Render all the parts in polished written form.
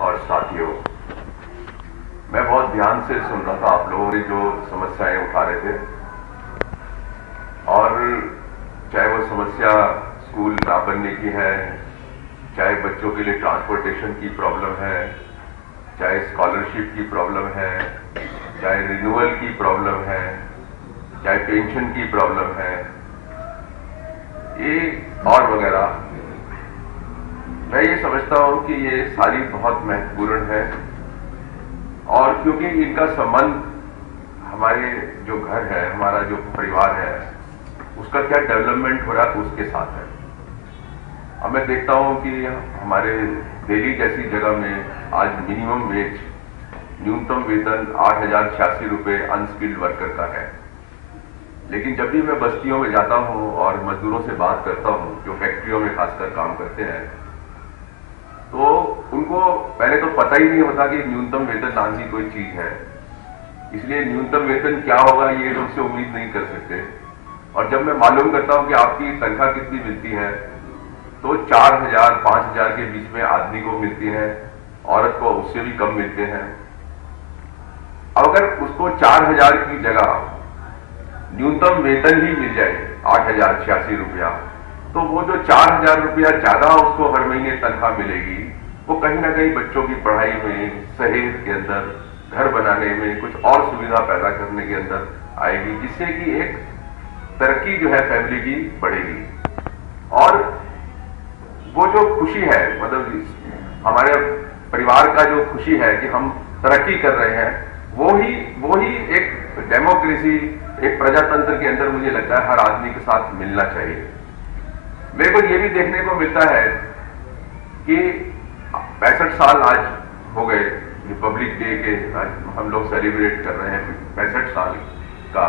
और साथियों, मैं बहुत ध्यान से सुन रहा था आप लोगों ने जो समस्याएं उठा रहे थे, और चाहे वो समस्या स्कूल ना बनने की है, चाहे बच्चों के लिए ट्रांसपोर्टेशन की प्रॉब्लम है, चाहे स्कॉलरशिप की प्रॉब्लम है, चाहे रिन्यूअल की प्रॉब्लम है, चाहे पेंशन की प्रॉब्लम है, ये और वगैरह, मैं ये समझता हूं कि ये सारी बहुत महत्वपूर्ण है। और क्योंकि इनका संबंध हमारे जो घर है, हमारा जो परिवार है, उसका क्या डेवलपमेंट हो रहा है उसके साथ है। अब मैं देखता हूं कि हमारे दिल्ली जैसी जगह में आज मिनिमम वेज, न्यूनतम वेतन 8,086 रुपये अनस्किल्ड वर्कर का है। लेकिन जब भी मैं बस्तियों में जाता हूं और मजदूरों से बात करता हूं जो फैक्ट्रियों में खासकर काम करते हैं, तो उनको पहले तो पता ही नहीं होता कि न्यूनतम वेतन नाम की कोई चीज है। इसलिए न्यूनतम वेतन क्या होगा ये उनसे उम्मीद नहीं कर सकते। और जब मैं मालूम करता हूं कि आपकी तनख्वाह कितनी मिलती है, तो 4,000 5,000 के बीच में आदमी को मिलती है, औरत को उससे भी कम मिलते हैं। अब अगर उसको 4,000 की जगह न्यूनतम वेतन ही मिल जाए 8,086 रुपया, तो वो जो 4,000 रुपया ज्यादा उसको हर महीने तनख्वाह मिलेगी, वो कहीं ना कहीं बच्चों की पढ़ाई में, सहेज के अंदर, घर बनाने में, कुछ और सुविधा पैदा करने के अंदर आएगी, जिससे कि एक तरक्की जो है फैमिली की बढ़ेगी। और वो जो खुशी है, मतलब हमारे परिवार का जो खुशी है कि हम तरक्की कर रहे हैं, वो ही एक डेमोक्रेसी, एक प्रजातंत्र के अंदर मुझे लगता है हर आदमी के साथ मिलना चाहिए। मेरे को ये भी देखने को मिलता है कि 65 साल आज हो गए रिपब्लिक डे के, आज हम लोग सेलिब्रेट कर रहे हैं 65 साल का।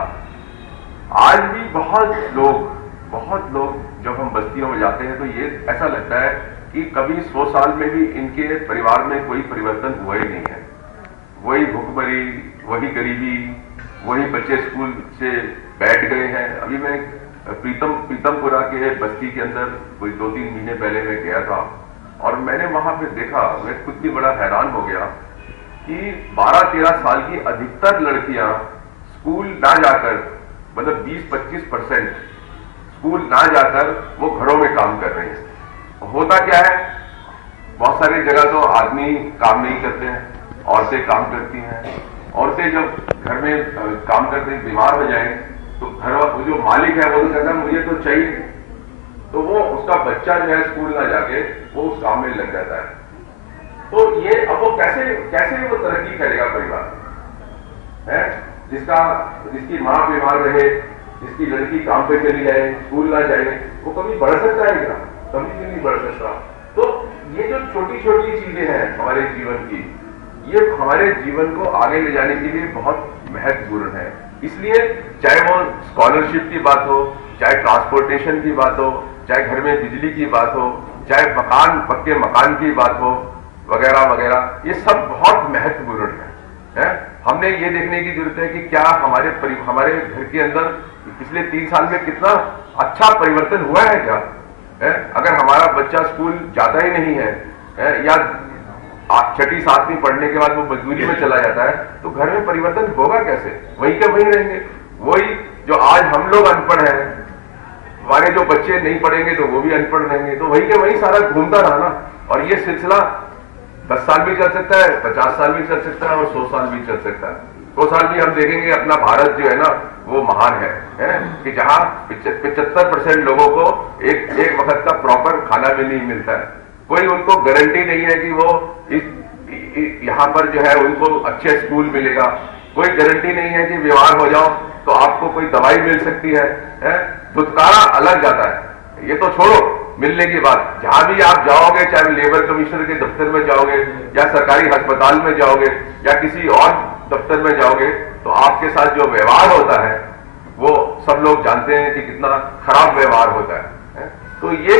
आज भी बहुत लोग जब हम बस्तियों में जाते हैं तो ये ऐसा लगता है कि कभी 100 साल में भी इनके परिवार में कोई परिवर्तन हुआ ही नहीं है। वही भूखमरी, वही गरीबी, वही बच्चे स्कूल से बैठ गए हैं। अभी मैं प्रीतमपुरा के बस्ती के अंदर कोई 2-3 महीने पहले मैं गया था, और मैंने वहां पे देखा, मैं खुद भी बड़ा हैरान हो गया कि 12-13 साल की अधिकतर लड़कियां स्कूल ना जाकर, मतलब 20-25% स्कूल ना जाकर वो घरों में काम कर रही हैं। होता क्या है, बहुत सारी जगह तो आदमी काम नहीं करते हैं, औरतें काम करती हैं। औरतें जब घर में काम करते बीमार हो जाए तो घर वो जो मालिक है वो तो कहता है मुझे तो चाहिए, तो वो उसका बच्चा जो है स्कूल ना जाके वो उस काम में लग जाता है। तो ये अब वो कैसे वो तरक्की करेगा परिवार है, जिसकी मां बीमार रहे, जिसकी लड़की काम पे चली जाए, स्कूल ना जाए, वो कभी बढ़ सकता है क्या? कभी भी नहीं बढ़ सकता। तो ये जो छोटी छोटी चीजें हैं हमारे जीवन की, ये हमारे जीवन को आगे ले जाने के लिए बहुत महत्वपूर्ण है। इसलिए चाहे वो स्कॉलरशिप की बात हो, चाहे ट्रांसपोर्टेशन की बात हो, चाहे घर में बिजली की बात हो, चाहे पक्के मकान की बात हो, वगैरह वगैरह, ये सब बहुत महत्वपूर्ण है। हमने ये देखने की जरूरत है कि क्या हमारे घर के अंदर पिछले 3 साल में कितना अच्छा परिवर्तन हुआ है क्या? अगर हमारा बच्चा स्कूल जाता ही नहीं है, या 6ठी 7वीं पढ़ने के बाद वो मजदूरी में चला जाता है, तो घर में परिवर्तन होगा कैसे? वहीं के वहीं रहेंगे। वही जो आज हम लोग अनपढ़ हैं, हमारे जो बच्चे नहीं पढ़ेंगे तो वो भी अनपढ़ रहेंगे, तो वहीं के वहीं सारा घूमता रहा ना। और ये सिलसिला 10 साल भी चल सकता है, 50 साल भी चल सकता है, और 100 साल भी चल सकता है। 100 साल भी हम देखेंगे अपना भारत जो है ना वो महान है कि जहां 75% लोगों को एक वक्त का प्रॉपर खाना भी नहीं मिलता है। कोई उनको गारंटी नहीं है कि वो यहां पर जो है उनको अच्छे स्कूल मिलेगा। कोई गारंटी नहीं है कि बीमार हो जाओ तो आपको कोई दवाई मिल सकती है। छुटकारा अलग जाता है, ये तो छोड़ो मिलने की बात। जहां भी आप जाओगे, चाहे लेबर कमिश्नर के दफ्तर में जाओगे, या सरकारी अस्पताल में जाओगे, या किसी और दफ्तर में जाओगे, तो आपके साथ जो व्यवहार होता है वो सब लोग जानते हैं कि कितना खराब व्यवहार होता है। तो ये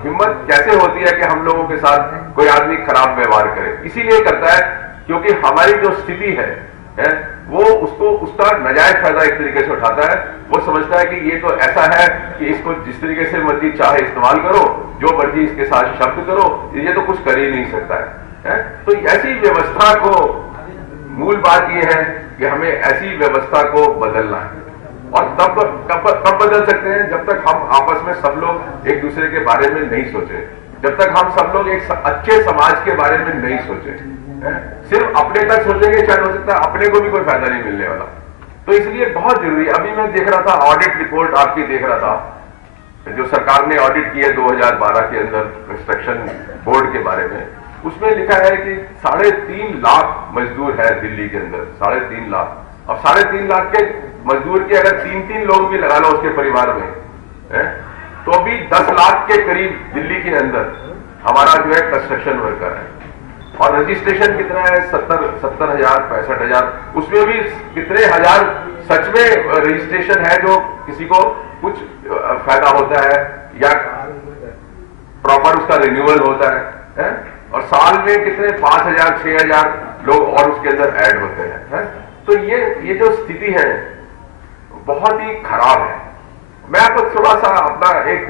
हिम्मत कैसे होती है कि हम लोगों के साथ कोई आदमी खराब व्यवहार करे? इसीलिए करता है क्योंकि हमारी जो स्थिति है वो उसका नाजायज फायदा एक तरीके से उठाता है। वो समझता है कि ये तो ऐसा है कि इसको जिस तरीके से मर्जी चाहे इस्तेमाल करो, जो मर्जी इसके साथ शब्द करो, ये तो कुछ कर ही नहीं सकता है? तो ऐसी व्यवस्था को, मूल बात यह है कि हमें ऐसी व्यवस्था को बदलना है। और कब बदल सकते हैं? जब तक हम आपस में सब लोग एक दूसरे के बारे में नहीं सोचे, जब तक हम सब लोग एक अच्छे समाज के बारे में नहीं सोचे। सिर्फ अपने तक सोचेंगे, शायद हो सकता है अपने को भी कोई फायदा नहीं मिलने वाला। तो इसलिए बहुत जरूरी, अभी मैं देख रहा था ऑडिट रिपोर्ट आपकी देख रहा था, जो सरकार ने ऑडिट की है 2012 के अंदर कंस्ट्रक्शन बोर्ड के बारे में। उसमें लिखा है कि 3.5 लाख मजदूर है दिल्ली के अंदर, 3.5 लाख। अब 3.5 लाख के मजदूर के अगर 3-3 लोग भी लगा लो उसके परिवार में, तो अभी 10 लाख के करीब दिल्ली के अंदर हमारा जो है कंस्ट्रक्शन वर्कर है। और रजिस्ट्रेशन कितना है? 70,000, 65,000। उसमें भी कितने हजार सच में रजिस्ट्रेशन है जो किसी को कुछ फायदा होता है या प्रॉपर उसका रिन्यूअल होता है? और साल में कितने 5,000, 6,000 लोग और उसके अंदर ऐड होते हैं। तो ये जो स्थिति है बहुत ही खराब है। मैं आपको थोड़ा सा अपना एक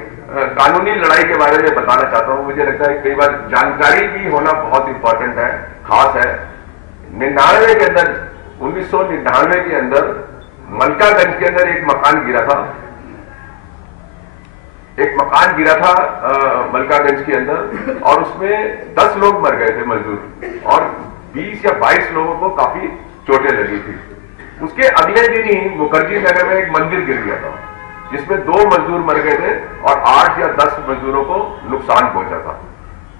कानूनी लड़ाई के बारे में बताना चाहता हूं। मुझे लगता है कई बार जानकारी भी होना बहुत इंपॉर्टेंट है, खास है। 99 के अंदर, 1999 के अंदर मलकागंज के अंदर एक मकान गिरा था, मलकागंज के अंदर, और उसमें 10 लोग मर गए थे मजदूर, और 20 या 22 लोगों को काफी चोटें लगी थी। उसके अगले दिन ही मुखर्जी नगर में एक मंदिर गिर गया था जिसमें 2 मजदूर मर गए थे और 8 या 10 मजदूरों को नुकसान पहुंचा था।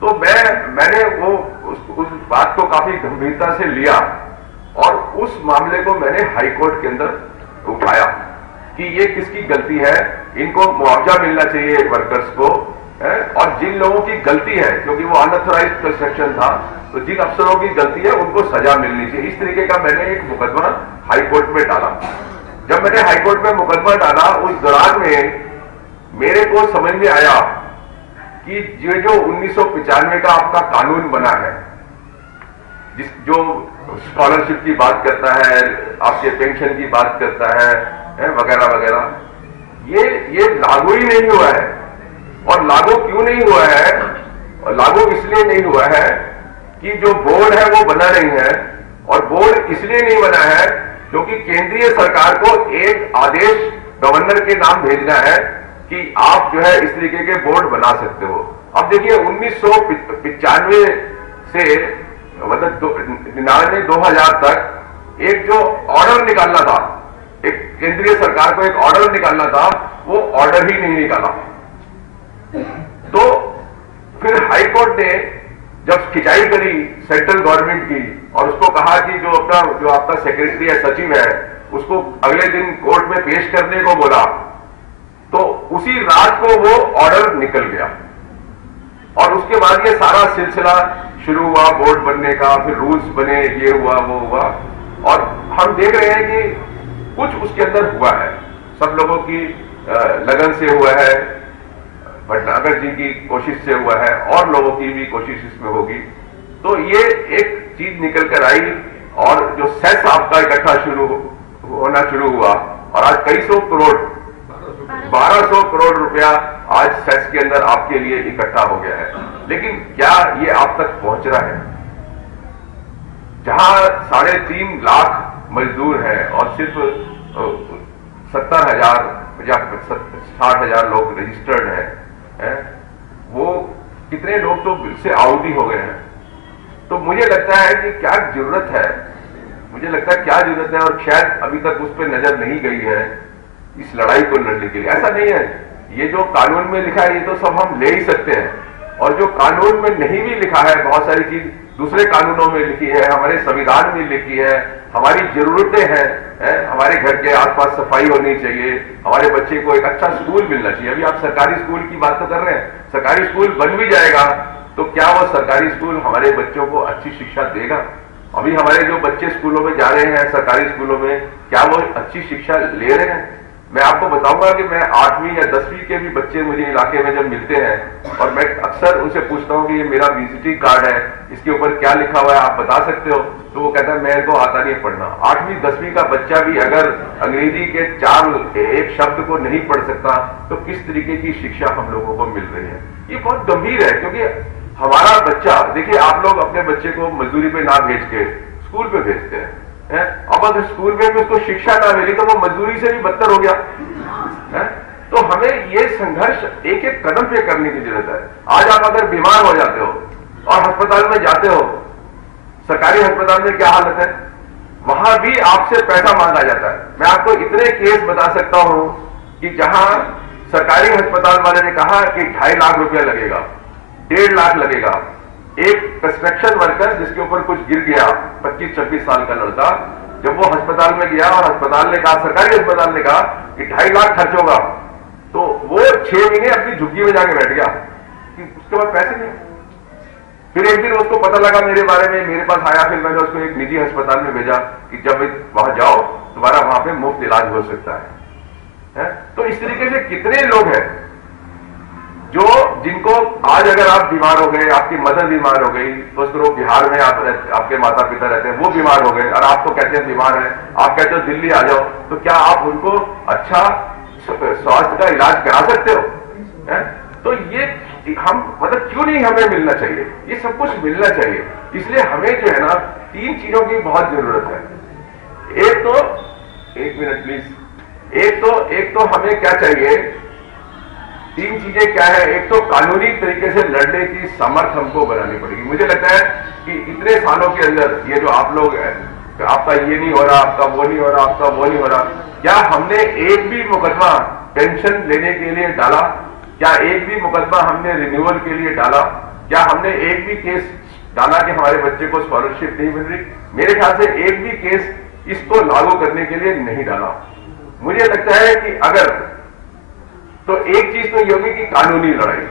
तो मैंने उस बात को काफी गंभीरता से लिया और उस मामले को मैंने हाई कोर्ट के अंदर उठाया कि ये किसकी गलती है, इनको मुआवजा मिलना चाहिए वर्कर्स को, और जिन लोगों की गलती है, क्योंकि वो अनऑथराइज्ड कंस्ट्रक्शन था, तो जिन अफसरों की गलती है उनको सजा मिलनी चाहिए। इस तरीके का मैंने एक मुकदमा हाई कोर्ट में डाला। जब मैंने हाई कोर्ट में मुकदमा डाला, उस दौरान में मेरे को समझ में आया कि ये जो 1995 का आपका कानून बना है, जो स्कॉलरशिप की बात करता है, आपके पेंशन की बात करता है, वगैरह वगैरह, ये लागू ही नहीं हुआ है। और लागू क्यों नहीं हुआ है? और लागू इसलिए नहीं हुआ है कि जो बोर्ड है वो बना नहीं है, और बोर्ड इसलिए नहीं बना है क्योंकि केंद्रीय सरकार को एक आदेश गवर्नर के नाम भेजना है कि आप जो है इस तरीके के बोर्ड बना सकते हो। अब देखिए 1995 से मतलब 99-2000 तक एक जो ऑर्डर निकालना था, एक केंद्रीय सरकार को एक ऑर्डर निकालना था, वो ऑर्डर ही नहीं निकाला। तो फिर हाई कोर्ट ने जब खिंचाई करी सेंट्रल गवर्नमेंट की और उसको कहा कि जो आपका सेक्रेटरी है, सचिव है, उसको अगले दिन कोर्ट में पेश करने को बोला, तो उसी रात को वो ऑर्डर निकल गया। और उसके बाद ये सारा सिलसिला शुरू हुआ बोर्ड बनने का, फिर रूल्स बने, ये हुआ वो हुआ, और हम देख रहे हैं कि कुछ उसके अंदर हुआ है, सब लोगों की लगन से हुआ है, भटनागर जी की कोशिश से हुआ है, और लोगों की भी कोशिश इसमें होगी। तो ये एक चीज निकल कर आई, और जो सेस आपका इकट्ठा होना शुरू हुआ, और आज कई सौ करोड़, 1200 करोड़ रुपया आज सेस के अंदर आपके लिए इकट्ठा हो गया है। लेकिन क्या ये आप तक पहुंच रहा है? जहां 3.5 लाख मजदूर हैं और सिर्फ 70,000 या 60,000 लोग रजिस्टर्ड हैं, वो कितने लोग तो बिल से आउट ही हो गए हैं। तो मुझे लगता है कि क्या जरूरत है, और शायद अभी तक उस पर नजर नहीं गई है इस लड़ाई को लड़ने के लिए। ऐसा नहीं है, ये जो कानून में लिखा है ये तो सब हम ले ही सकते हैं, और जो कानून में नहीं भी लिखा है, बहुत सारी चीज दूसरे कानूनों में लिखी है, हमारे संविधान में लिखी है, हमारी जरूरतें हैं, हमारे घर के आसपास सफाई होनी चाहिए, हमारे बच्चे को एक अच्छा स्कूल मिलना चाहिए। अभी आप सरकारी स्कूल की बात तो कर रहे हैं, सरकारी स्कूल बन भी जाएगा तो क्या वो सरकारी स्कूल हमारे बच्चों को अच्छी शिक्षा देगा? अभी हमारे जो बच्चे स्कूलों में जा रहे हैं, सरकारी स्कूलों में, क्या वो अच्छी शिक्षा ले रहे हैं? मैं आपको बताऊंगा कि मैं 8वीं या 10वीं के भी बच्चे मुझे इलाके में जब मिलते हैं, और मैं अक्सर उनसे पूछता हूं कि ये मेरा विजिटिंग कार्ड है, इसके ऊपर क्या लिखा हुआ है, आप बता सकते हो? तो वो कहता है मेरे को आता नहीं पढ़ना। 8वीं 10वीं का बच्चा भी अगर अंग्रेजी के एक शब्द को नहीं पढ़ सकता, तो किस तरीके की शिक्षा हम लोगों को मिल रही है? ये बहुत गंभीर है, क्योंकि हमारा बच्चा, देखिए आप लोग अपने बच्चे को मजदूरी पे ना भेज के स्कूल पे भेजते हैं, अब अगर स्कूल में भी उसको शिक्षा ना मिली तो वो मजदूरी से भी बदतर हो गया है? तो हमें ये संघर्ष एक एक कदम पे करने की जरूरत है। आज आप अगर बीमार हो जाते हो और अस्पताल में जाते हो, सरकारी अस्पताल में क्या हालत है, वहां भी आपसे पैसा मांगा जाता है। मैं आपको इतने केस बता सकता हूं कि जहां सरकारी अस्पताल वाले ने कहा कि 2.5 लाख रुपया लगेगा, 1.5 लाख लगेगा। एक कंस्ट्रक्शन वर्कर जिसके ऊपर कुछ गिर गया, 25-26 साल का लड़का, जब वो अस्पताल में गया और अस्पताल ने कहा, सरकारी अस्पताल ने कहा कि 2.5 लाख खर्च होगा, तो वो 6 महीने अपनी झुग्गी में जाके बैठ गया कि उसके बाद पैसे नहीं। फिर एक दिन उसको पता लगा मेरे बारे में, मेरे पास आया, फिर मैंने उसको एक निजी अस्पताल में भेजा कि जब वहां जाओ तुम्हारा वहां पे मुफ्त इलाज हो सकता है? तो इस तरीके से कितने लोग हैं जो जिनको आज अगर आप बीमार हो गए, आपकी मदर बीमार हो गई, तो उसको बिहार में आपके माता पिता रहते हैं, वो बीमार हो गए और आपको कहते हैं बीमार है, आप कहते हो दिल्ली आ जाओ, तो क्या आप उनको अच्छा स्वास्थ्य का इलाज करा सकते हो? तो ये हम मतलब क्यों नहीं हमें मिलना चाहिए? ये सब कुछ मिलना चाहिए। इसलिए हमें जो है ना 3 चीजों की बहुत जरूरत है। एक तो, 1 मिनट प्लीज, एक तो हमें क्या चाहिए, 3 चीजें क्या है? एक तो कानूनी तरीके से लड़ने की सामर्थ्य हमको बनानी पड़ेगी। मुझे लगता है कि इतने सालों के अंदर ये जो आप लोग हैं, आपका ये नहीं हो रहा, आपका वो नहीं हो रहा, आपका वो नहीं हो रहा, क्या हमने एक भी मुकदमा पेंशन लेने के लिए डाला? क्या एक भी मुकदमा हमने रिन्यूअल के लिए डाला? क्या हमने एक भी केस डाला कि हमारे बच्चे को स्कॉलरशिप नहीं मिल रही? मेरे ख्याल से एक भी केस इसको लागू करने के लिए नहीं डाला। मुझे लगता है कि अगर, तो एक चीज तो ये होगी कि कानूनी लड़ाई,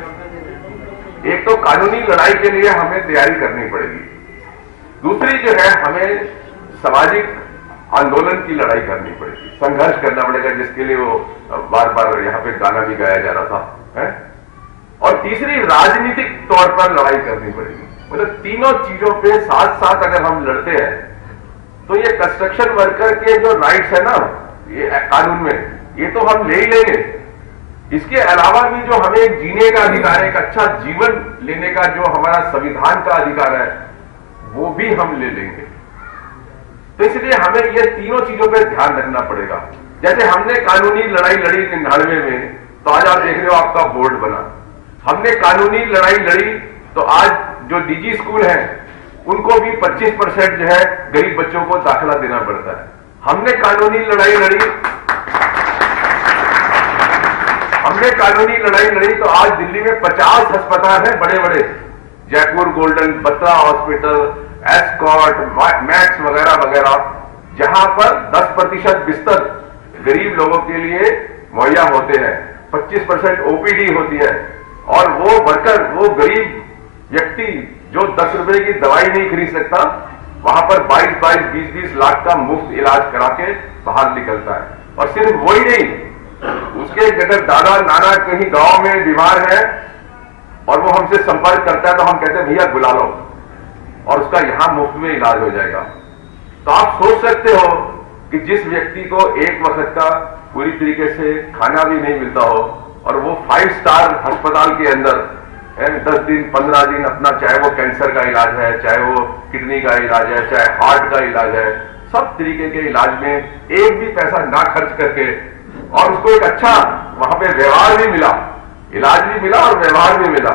एक तो कानूनी लड़ाई के लिए हमें तैयारी करनी पड़ेगी। दूसरी जो है, हमें सामाजिक आंदोलन की लड़ाई करनी पड़ेगी, संघर्ष करना पड़ेगा, जिसके लिए वो बार बार यहां पे गाना भी गाया जा रहा था, है? और तीसरी राजनीतिक तौर पर लड़ाई करनी पड़ेगी। मतलब तीनों चीजों पे साथ साथ अगर हम लड़ते हैं तो ये कंस्ट्रक्शन वर्कर के जो राइट्स है ना, ये कानून में, ये तो हम ले ही लेंगे। इसके अलावा भी जो हमें जीने का अधिकार है, एक अच्छा जीवन लेने का जो हमारा संविधान का अधिकार है, वो भी हम ले लेंगे। तो इसलिए हमें ये तीनों चीजों पर ध्यान रखना पड़ेगा। जैसे हमने कानूनी लड़ाई लड़ी 99 में, तो आज आप देख रहे हो आपका बोर्ड बना। हमने कानूनी लड़ाई लड़ी तो आज जो निजी स्कूल हैं उनको भी 25% जो है गरीब बच्चों को दाखिला देना पड़ता है। हमने कानूनी लड़ाई लड़ी तो आज दिल्ली में 50 अस्पताल हैं बड़े बड़े, Jaipur golden, Batra hospital, escort, max वगैरह वगैरह, जहां पर 10% बिस्तर गरीब लोगों के लिए मुहैया होते हैं, 25% ओपीडी होती है, और वो वर्कर, वो गरीब व्यक्ति जो 10 रुपए की दवाई नहीं खरीद सकता, वहां पर 22-22, 20-20 लाख का मुफ्त इलाज करा के बाहर निकलता है। और सिर्फ वही नहीं, उसके अगर दादा नाना कहीं गांव में बीमार है और वो हमसे संपर्क करता है तो हम कहते हैं भैया बुला लो, और उसका यहां मुफ्त में इलाज हो जाएगा। तो आप सोच सकते हो कि जिस व्यक्ति को एक वक्त का पूरी तरीके से खाना भी नहीं मिलता हो और वो 5 स्टार अस्पताल के अंदर 10 दिन 15 दिन अपना, चाहे वो कैंसर का इलाज है, चाहे वो किडनी का इलाज है, चाहे हार्ट का इलाज है, सब तरीके के इलाज में एक भी पैसा ना खर्च करके, और उसको एक अच्छा वहां पे व्यवहार भी मिला, इलाज भी मिला और व्यवहार भी मिला,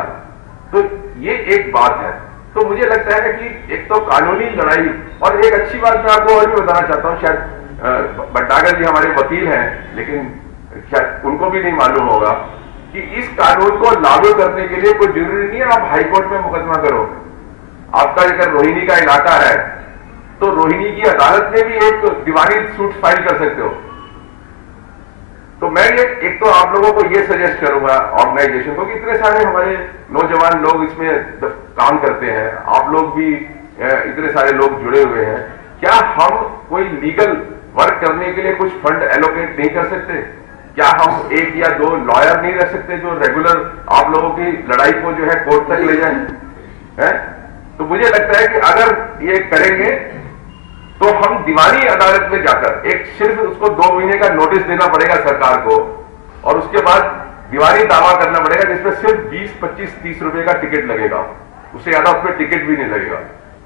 तो ये एक बात है। तो मुझे लगता है कि एक तो कानूनी लड़ाई, और एक अच्छी बात मैं आपको और भी बताना चाहता हूं, शायद भट्टागर जी हमारे वकील हैं लेकिन शायद उनको भी नहीं मालूम होगा कि इस कानून को लागू करने के लिए कोई जरूरी नहीं है आप हाईकोर्ट में मुकदमा करो। आपका अगर रोहिणी का इलाका है तो रोहिणी की अदालत में भी एक दीवानी सूट फाइल कर सकते हो। तो मैं ये एक तो आप लोगों को ये सजेस्ट करूंगा ऑर्गेनाइजेशन को कि इतने सारे हमारे नौजवान लोग इसमें काम करते हैं, आप लोग भी इतने सारे लोग जुड़े हुए हैं, क्या हम कोई लीगल वर्क करने के लिए कुछ फंड एलोकेट नहीं कर सकते? क्या हम 1 या 2 लॉयर नहीं रख सकते जो रेगुलर आप लोगों की लड़ाई को जो है कोर्ट तक ले जाएं? तो मुझे लगता है कि अगर ये करेंगे तो हम दीवानी अदालत में जाकर एक सिर्फ उसको 2 महीने का नोटिस देना पड़ेगा सरकार को, और उसके बाद दीवानी दावा करना पड़ेगा जिसमें सिर्फ 20, 25, 30 रुपए का टिकट लगेगा। उससे ज्यादा उसमें टिकट भी नहीं लगेगा।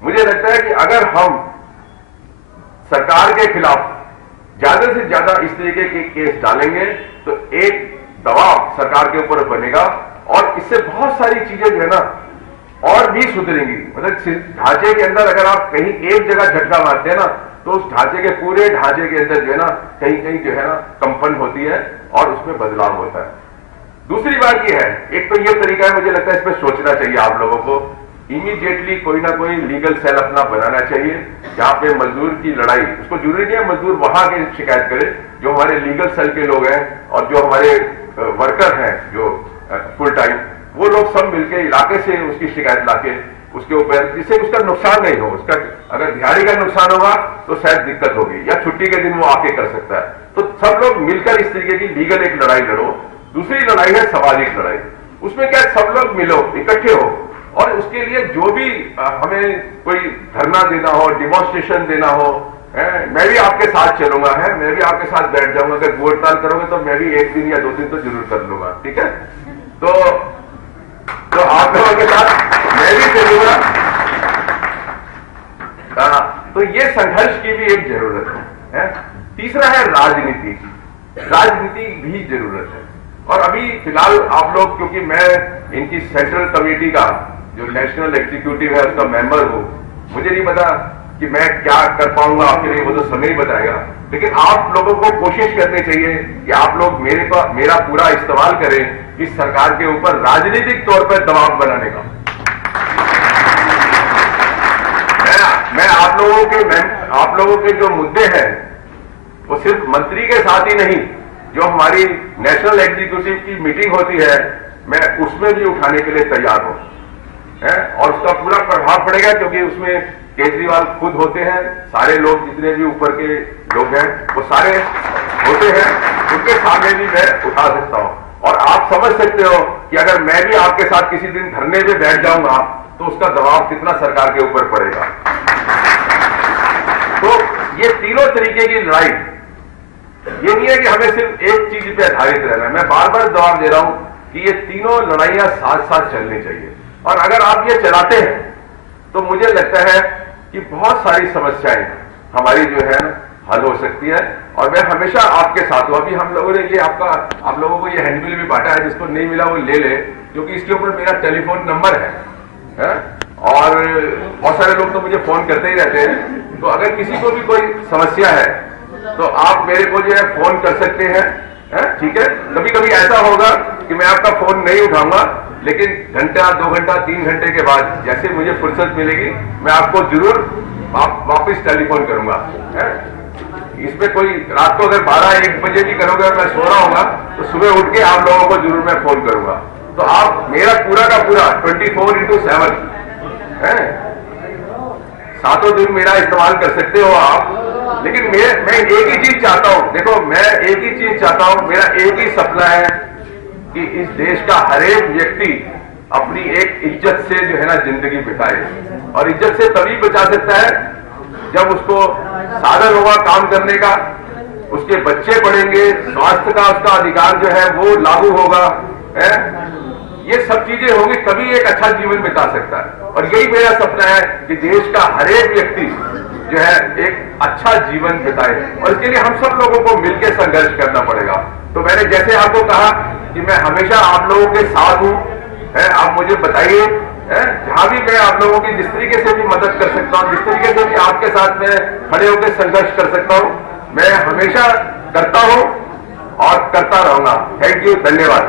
मुझे लगता है कि अगर हम सरकार के खिलाफ ज्यादा से ज्यादा इस तरीके के केस डालेंगे तो एक दबाव सरकार के ऊपर बनेगा और इससे बहुत सारी चीजें जो है ना और भी सुधरेंगी। मतलब ढांचे के अंदर अगर आप कहीं एक जगह झटका मारते हैं ना तो उस ढांचे के पूरे ढांचे के अंदर जो है ना कहीं कहीं जो है ना कंपन होती है और उसमें बदलाव होता है। दूसरी बात यह है, एक तो यह तरीका है, मुझे लगता है इस पर सोचना चाहिए आप लोगों को, इमीडिएटली कोई ना कोई लीगल सेल अपना बनाना चाहिए जहां पे मजदूर की लड़ाई, उसको जरूरी नहीं है मजदूर वहां के शिकायत करे, जो हमारे लीगल सेल के लोग हैं और जो हमारे वर्कर हैं जो फुल टाइम, वो लोग सब मिलकर इलाके से उसकी शिकायत लाके उसके ऊपर, जिससे उसका नुकसान नहीं हो, उसका अगर दिहाड़ी का नुकसान होगा तो शायद दिक्कत होगी या छुट्टी के दिन वो आके कर सकता है। तो सब लोग मिलकर इस तरीके की लीगल एक लड़ाई लड़ो। दूसरी लड़ाई है सामाजिक लड़ाई, उसमें क्या सब लोग मिलो, इकट्ठे हो और उसके लिए जो भी हमें कोई धरना देना हो, डिमॉन्स्ट्रेशन देना हो, मैं भी आपके साथ चलूंगा, मैं भी आपके साथ बैठ जाऊंगा। अगर वो हड़ताल करोगे तो मैं भी एक दिन या 2 दिन तो जरूर कर लूंगा, ठीक है। तो आप लोगों के साथ मैं भी चलूंगा। तो ये संघर्ष की भी एक जरूरत है। तीसरा है राजनीति, राजनीति भी जरूरत है। और अभी फिलहाल आप लोग, क्योंकि मैं इनकी सेंट्रल कमेटी का जो नेशनल एग्जीक्यूटिव है उसका मेंबर हूं, मुझे नहीं पता कि मैं क्या कर पाऊंगा आपके लिए, वो तो समय ही बताएगा। लेकिन आप लोगों को कोशिश करनी चाहिए कि आप लोग मेरा पूरा इस्तेमाल करें इस सरकार के ऊपर राजनीतिक तौर पर दबाव बनाने का। मैं आप लोगों के जो मुद्दे हैं वो सिर्फ मंत्री के साथ ही नहीं, जो हमारी नेशनल एग्जीक्यूटिव की मीटिंग होती है मैं उसमें भी उठाने के लिए तैयार हूं, और उसका पूरा प्रभाव पड़ेगा क्योंकि उसमें केजरीवाल खुद होते हैं, सारे लोग जितने भी ऊपर के लोग हैं वो सारे होते हैं, उनके सामने भी मैं उठा सकता हूं। और आप समझ सकते हो कि अगर मैं भी आपके साथ किसी दिन धरने पे बैठ जाऊंगा तो उसका दबाव कितना सरकार के ऊपर पड़ेगा। तो ये तीनों तरीके की लड़ाई, ये नहीं है कि हमें सिर्फ एक चीज पे आधारित रहना है। मैं बार बार जवाब दे रहा हूं कि ये तीनों लड़ाइयां साथ साथ चलनी चाहिए। और अगर आप ये चलाते हैं तो मुझे लगता है कि बहुत सारी समस्याएं हमारी जो है हल हो सकती है। और मैं हमेशा आपके साथ हूं। अभी हम लोगों ने ये आप लोगों को ये हैंडबिल भी बांटा है, जिसको नहीं मिला वो ले ले, क्योंकि इसके ऊपर मेरा टेलीफोन नंबर है? और बहुत सारे लोग तो मुझे फोन करते ही रहते हैं। तो अगर किसी को भी कोई समस्या है तो आप मेरे को जो है फोन कर सकते हैं, ठीक है। कभी कभी ऐसा होगा कि मैं आपका फोन नहीं उठाऊंगा, लेकिन घंटा 2 घंटा 3 घंटे के बाद जैसे मुझे फुर्सत मिलेगी मैं आपको जरूर वापस टेलीफोन करूंगा। इसमें कोई रात को अगर 12-1 बजे भी करोगे और मैं सो रहा होगा तो सुबह उठ के आप लोगों को जरूर मैं फोन करूंगा। तो आप मेरा पूरा का पूरा 24/7 सातों दिन मेरा इस्तेमाल कर सकते हो आप। लेकिन मैं एक ही चीज चाहता हूं, देखो मैं एक ही चीज चाहता हूं, मेरा एक ही सपना है कि इस देश का हर एक व्यक्ति अपनी एक इज्जत से जो है ना जिंदगी बिताए। और इज्जत से तभी बचा सकता है जब उसको साधन होगा काम करने का, उसके बच्चे पढ़ेंगे, स्वास्थ्य का उसका अधिकार जो है वो लागू होगा, ये सब चीजें होगी तभी एक अच्छा जीवन बिता सकता है। और यही मेरा सपना है कि देश का हर एक व्यक्ति जो है एक अच्छा जीवन बिताए। और इसके लिए हम सब लोगों को मिलकर संघर्ष करना पड़ेगा। तो मैंने जैसे आपको कहा कि मैं हमेशा आप लोगों के साथ हूं, आप मुझे बताइए जहां भी मैं आप लोगों की जिस तरीके से भी मदद कर सकता हूं, जिस तरीके से भी आपके साथ में खड़े होकर संघर्ष कर सकता हूं, मैं हमेशा करता हूं और करता रहूंगा। थैंक यू, धन्यवाद।